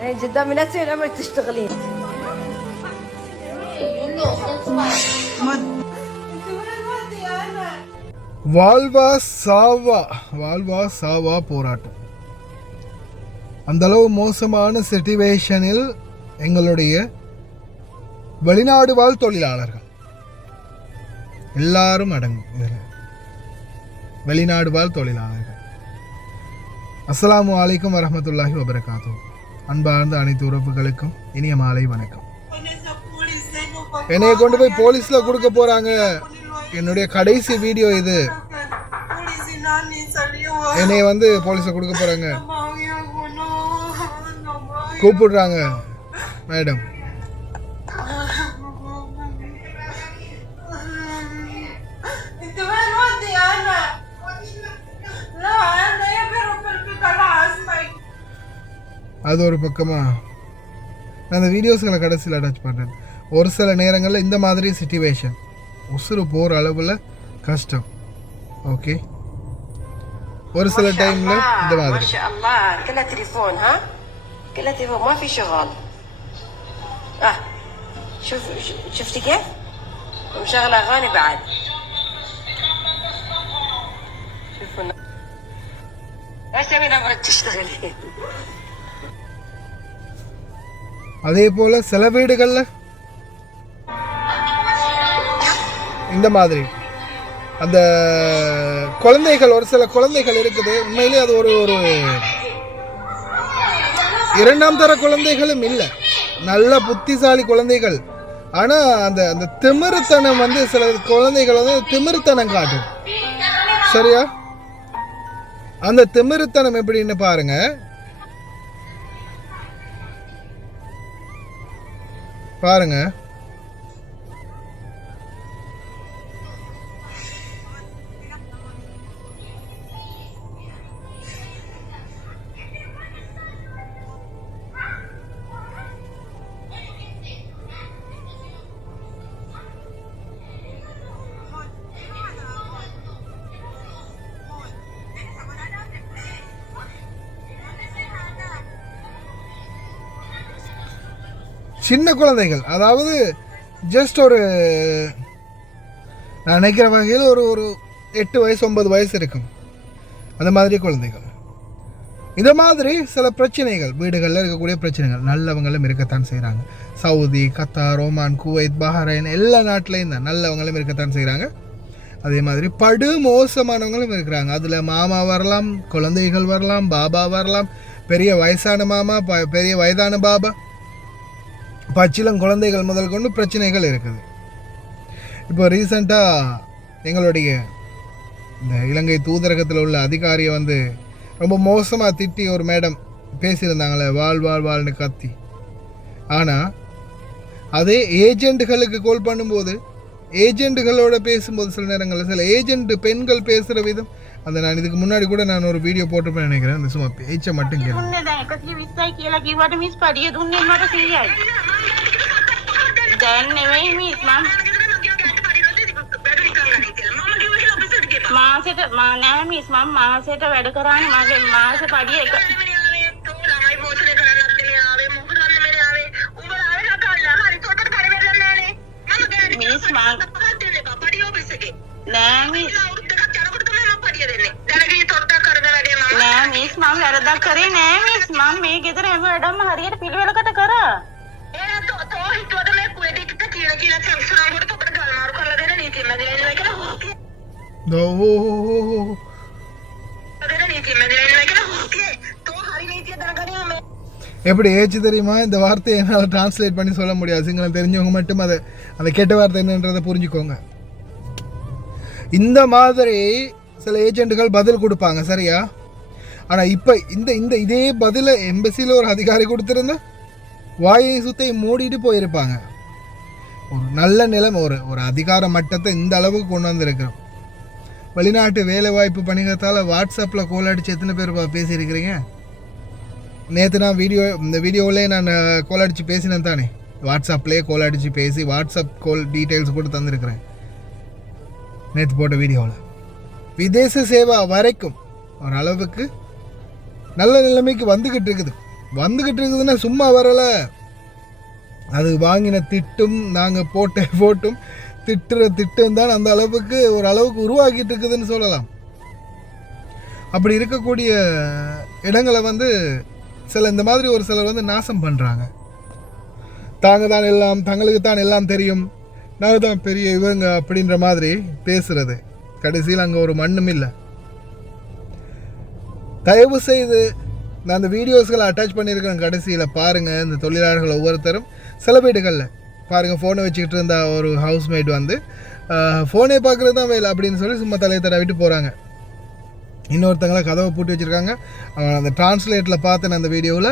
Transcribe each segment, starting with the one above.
يعني جدا من السنة لما تشتغلين வாழ்வா சாவா போராட்டம். அந்த அளவு மோசமான சிச்சுவேஷனில் எங்களுடைய வெளிநாடு வாழ் தொழிலாளர்கள் எல்லாரும் அடங்கும் இதில். வெளிநாடு வாழ் தொழிலாளர்கள். அஸ்ஸலாமு அலைக்கும் வரஹ்மத்துல்லாஹி வபரகாத்துஹு. அன்பார்ந்த அனைத்து உறவுகளுக்கும் இனிய மாலை வணக்கம். என்னைய கொண்டு போய் போலீஸ்ல கொடுக்க போறாங்க. என்னுடைய கடைசி வீடியோ இது. என்னைய போலீஸ்ல கொடுக்க போறாங்க, கூப்பிடுறாங்க மேடம். அது ஒரு பக்கமா நான் அந்த வீடியோஸ்களை கடைசியில் அட்டாச் பண்ணுறேன். ஒரு சில நேரங்களில் இந்த மாதிரி சிச்சுவேஷன் உசுறு போகிற அளவில் கஷ்டம். ஓகே, ஒரு சில டைமில் இந்த மாதிரி كلها تليفون ما في شغل. شفتي كيف ومشغله اغاني بعد. شوفوا ايش تبي لما تشتغلي. அதே போல் சில வீடுகளில் இந்த மாதிரி அந்த குழந்தைகள், ஒரு சில குழந்தைகள் இருக்குது. உண்மையிலே அது ஒரு இரண்டாம் தர குழந்தைகளும் இல்லை, நல்ல புத்திசாலி குழந்தைகள். ஆனால் அந்த அந்த திமிருத்தனம் சில குழந்தைகள் திமிருத்தனம் காட்டும். சரியா? அந்த திமிருத்தனம் எப்படின்னு பாருங்க. பாருங்க, சின்ன குழந்தைகள், அதாவது ஜஸ்ட் ஒரு நான் நினைக்கிற வகையில் ஒரு 8 வயசு 9 வயசு இருக்கும், அந்த மாதிரி குழந்தைகள். இந்த மாதிரி சில பிரச்சனைகள், வீடுகளில் இருக்கக்கூடிய பிரச்சனைகள் நல்லவங்களும் இருக்கத்தான் செய்கிறாங்க. Saudi, Qatar, Oman, Kuwait, Bahrain எல்லா நாட்டிலையும் தான் நல்லவங்களும் இருக்கத்தான் செய்கிறாங்க. அதே மாதிரி படு மோசமானவங்களும் இருக்கிறாங்க. அதில் மாமா வரலாம், குழந்தைகள் வரலாம், பாபா வரலாம், பெரிய வயசான மாமா, பெரிய வயதான பாபா, பச்சிலம் குழந்தைகள் முதல் கொண்டு பிரச்சனைகள் இருக்குது. இப்போ ரீசண்டாக எங்களுடைய இந்த இலங்கை தூதரகத்தில் உள்ள அதிகாரியை ரொம்ப மோசமாக திட்டி ஒரு மேடம் பேசியிருந்தாங்களே, வாழ்னு கத்தி. ஆனால் அதே ஏஜெண்ட்டுகளுக்கு கால் பண்ணும்போது, ஏஜெண்ட்டுகளோட பேசும்போது சில நேரங்களில் சில ஏஜெண்ட் பெண்கள் பேசுகிற விதம் நான் இதுக்கு முன்னாடி கூட நான் ஒரு வீடியோ போட்டுப்பேன் நினைக்கிறேன். அந்த சும்மா பேச்சை மட்டும் கேட்குறேன். எப்படி ஏச்சு தெரியுமா? இந்த வார்த்தையை என்னால் டிரான்ஸ்லேட் பண்ணி சொல்ல முடியாது. சிங்களம் தெரிஞ்சவங்க மட்டும் அதை கெட்ட வார்த்தை என்னன்றதை புரிஞ்சுக்கோங்க. இந்த மாதிரி சில ஏஜென்ட்டுகள் பதில் கொடுப்பாங்க, சரியா? ஆனால் இப்போ இதே பதிலை எம்பசியில் ஒரு அதிகாரி கொடுத்துருந்தா வாயை சுத்தை மூடிட்டு போயிருப்பாங்க. ஒரு நல்ல நிலைமை, ஒரு அதிகார மட்டத்தை இந்த அளவுக்கு கொண்டு வந்திருக்கிறோம். வெளிநாட்டு வேலைவாய்ப்பு பணிகத்தால் வாட்ஸ்அப்பில் கோல் அடித்து எத்தனை பேர் பேசியிருக்கிறீங்க? நேற்று நான் இந்த வீடியோவிலே நான் கோல் அடித்து பேசினேன் தானே. வாட்ஸ்அப்லேயே கோல் அடித்து பேசி வாட்ஸ்அப் கோல் டீட்டெயில்ஸ் கூட தந்துருக்கிறேன் நேற்று போட்ட வீடியோவில். விதேச சேவை வரைக்கும் ஒரு அளவுக்கு நல்ல நிலைமைக்கு வந்துக்கிட்டு இருக்குது. வந்துக்கிட்டு இருக்குதுன்னா சும்மா வரலை. அது வாங்கின திட்டும் நாங்கள் போட்டும் திட்டம் தான் அந்த அளவுக்கு ஒரு அளவுக்கு உருவாக்கிட்டு இருக்குதுன்னு சொல்லலாம். அப்படி இருக்கக்கூடிய இடங்களை வந்து இந்த மாதிரி ஒரு சிலர் வந்து நாசம் பண்ணுறாங்க. தங்களுக்கு தான் எல்லாம் தெரியும், நாங்கள் தான் பெரிய இவங்க அப்படின்ற மாதிரி பேசுறது. கடைசியில் அங்கே ஒரு மண்ணும் இல்லை. தயவு செய்து நான் அந்த வீடியோஸ்களை அட்டாச் பண்ணியிருக்கேன், கடைசியில் பாருங்கள். இந்த தொழிலாளர்கள் ஒவ்வொருத்தரும் சில வீடுகளில் பாருங்கள், ஃபோனை வச்சுக்கிட்டு இருந்த ஒரு ஹவுஸ்மேட் வந்து ஃபோனே பார்க்குறது தான் வேலை அப்படின்னு சொல்லி சும்மா தலையை தடவிட்டு போகிறாங்க. இன்னொருத்தங்களை கதவை பூட்டி வச்சுருக்காங்க. அந்த டிரான்ஸ்லேட்டில் பார்த்தேன் அந்த வீடியோவில்.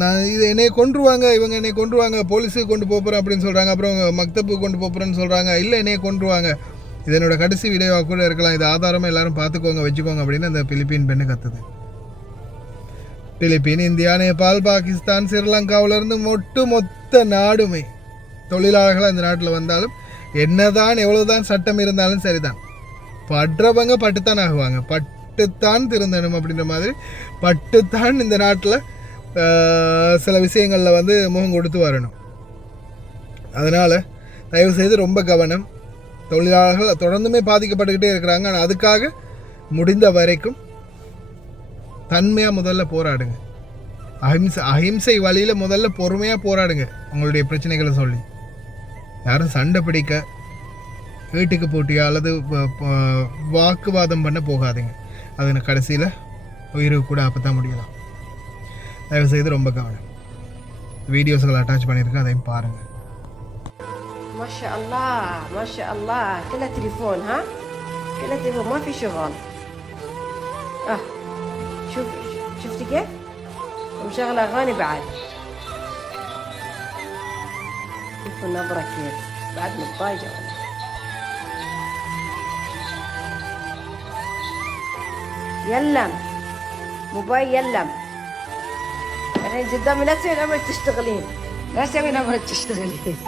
நான் இது என்னையை கொண்டுருவாங்க, இவங்க என்னை கொண்டுருவாங்க, போலீஸுக்கு கொண்டு போகிறேன் அப்படின்னு சொல்கிறாங்க. அப்புறம் மக்தப்புக்கு கொண்டு போகிறேன்னு சொல்கிறாங்க. இல்லை, என்னையை கொண்டுருவாங்க, இது என்னோட கடைசி வீடியோவாக கூட இருக்கலாம், இது ஆதாரமாக எல்லோரும் பார்த்துக்கோங்க, வச்சுக்கோங்க அப்படின்னு அந்த பிலிப்பீன் பெண்ணு கத்துது. பிலிப்பீன், இந்தியா, நேபாள், பாகிஸ்தான், ஸ்ரீலங்காவிலேருந்து மொத்த நாடுமே தொழிலாளர்களாக இந்த நாட்டில் வந்தாலும் என்னதான் எவ்வளோதான் சட்டம் இருந்தாலும் சரிதான், படுறவங்க பட்டுத்தான் ஆகுவாங்க, பட்டுத்தான் திருந்தணும் அப்படின்ற மாதிரி பட்டுத்தான் இந்த நாட்டில் சில விஷயங்களில் வந்து முகம் கொடுத்து வரணும். அதனால் தயவுசெய்து ரொம்ப கவனம். தொழிலாளர்கள் தொடர்ந்துமே பாதிக்கப்பட்டுக்கிட்டே இருக்கிறாங்க. ஆனால் அதுக்காக முடிந்த வரைக்கும் தன்மையாக முதல்ல போராடுங்க. அஹிம்சை வழியில் முதல்ல பொறுமையாக போராடுங்க. உங்களுடைய பிரச்சனைகளை சொல்லி யாரும் சண்டை பிடிக்க, வீட்டுக்கு போட்டியா அல்லது வாக்குவாதம் பண்ண போகாதீங்க. அது கடைசியில் உயிருக்கு கூட அப்போ முடியலாம். தயவுசெய்து ரொம்ப கவனம். வீடியோஸ்களை அட்டாச் பண்ணியிருக்கேன், அதையும் பாருங்கள். ما شاء الله ما شاء الله كلها تليفون. ها كلها تليفون ما في شغل. شفتي كيف ومشغله اغاني بعد. شوفوا النظرة كيف بعد متضايقة. يلم موبايل يلم. الحين قدامي لا تسوي نمرة تشتغلين، لا تسوي نمرة تشتغلين.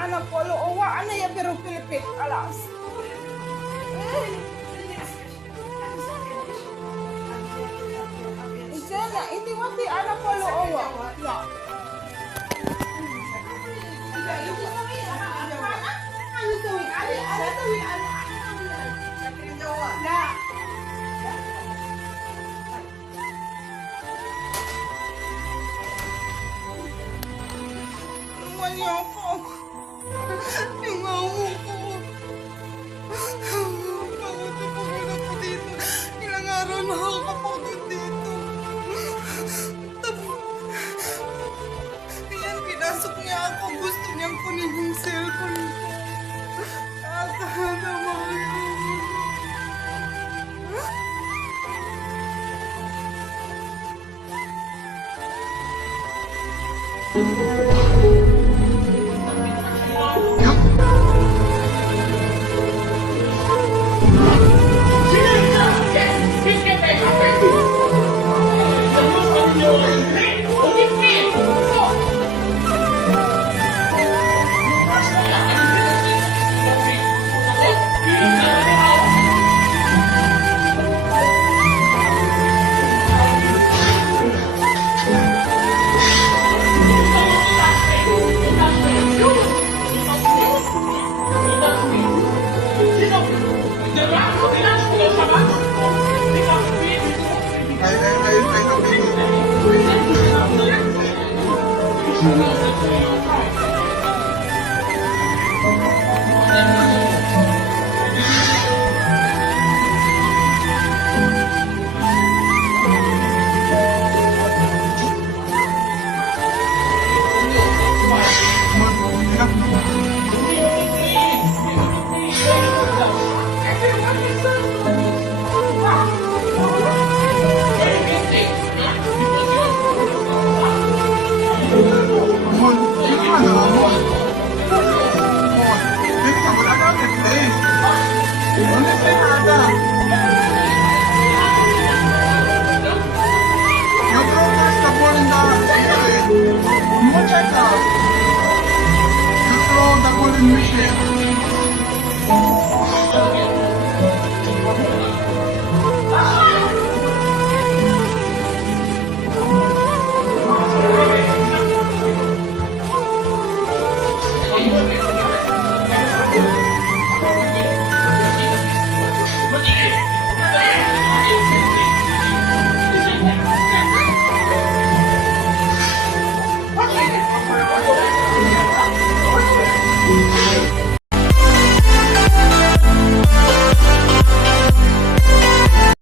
Anak polo owa ana ya pero Pilipit alas. Isena hindi wati anak polo owa. Ya. Sri Lanka! Muchacha, you throw the golden mission.